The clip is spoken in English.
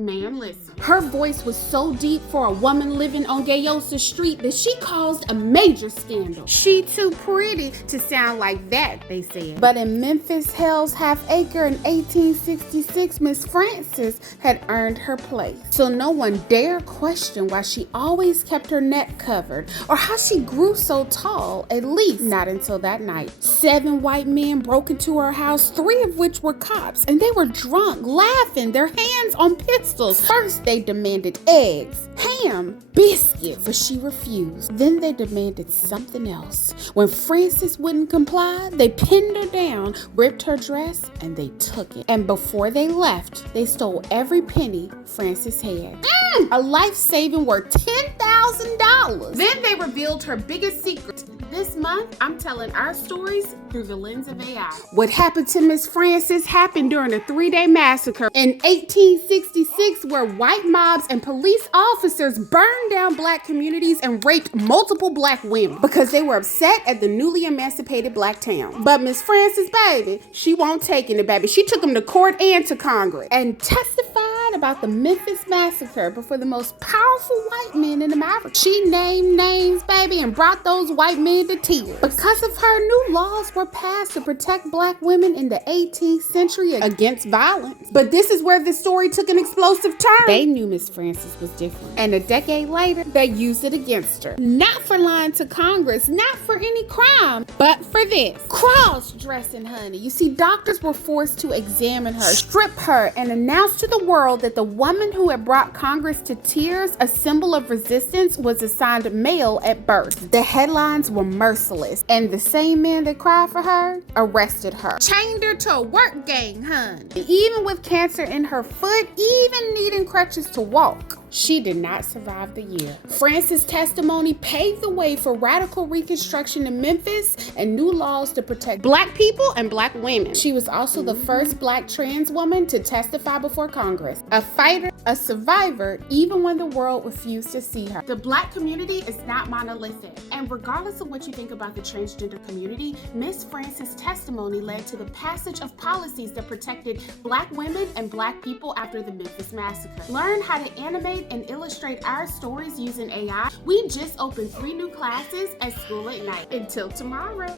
Ma'am, listen. Her voice was so deep for a woman living on Gayosa Street that she caused a major scandal. She too pretty to sound like that, they said. But in Memphis Hell's Half Acre in 1866, Miss Frances had earned her place. So no one dare question why she always kept her neck covered or how she grew so tall, at least not until that night. 7 white men broke into her house, 3 of which were cops, and they were drunk, laughing, their hands on pistols. First, they demanded eggs, ham, biscuits, but she refused. Then they demanded something else. When Frances wouldn't comply, they pinned her down, ripped her dress, and they took it. And before they left, they stole every penny Frances had. A life saving worth $10,000. Then they revealed her biggest secret. This month, I'm telling our stories through the lens of AI. What happened to Miss Frances happened during a 3-day massacre in 1866 where white mobs and police officers burned down black communities and raped multiple black women because they were upset at the newly emancipated black town. But Miss Frances, baby, she won't take it, baby. She took them to court and to Congress and testified about the Memphis massacre before the most powerful white men in America. She named names, baby, and brought those white men to tears. Because of her, new laws were passed to protect black women in the 18th century against violence. But this is where the story took an explosive turn. They knew Miss Frances was different. And a decade later, they used it against her. Not for lying to Congress, not for any crime, but for this. Cross-dressing, honey. You see, doctors were forced to examine her, strip her, and announce to the world that the woman who had brought Congress to tears, a symbol of resistance, was assigned male at birth. The headlines were merciless, and the same men that cried for her arrested her. Chained her to a work gang, honey. Even with cancer in her foot, even needing crutches to walk, she did not survive the year. Frances' testimony paved the way for radical reconstruction in Memphis and new laws to protect black people and black women. She was also the first black trans woman to testify before Congress. A fighter, a survivor, even when the world refused to see her. The black community is not monolithic, and regardless of what you think about the transgender community, Miss Frances' testimony led to the passage of policies that protected black women and black people after the Memphis massacre. Learn how to animate and illustrate our stories using AI. We just opened 3 new classes at School at Night. Until tomorrow.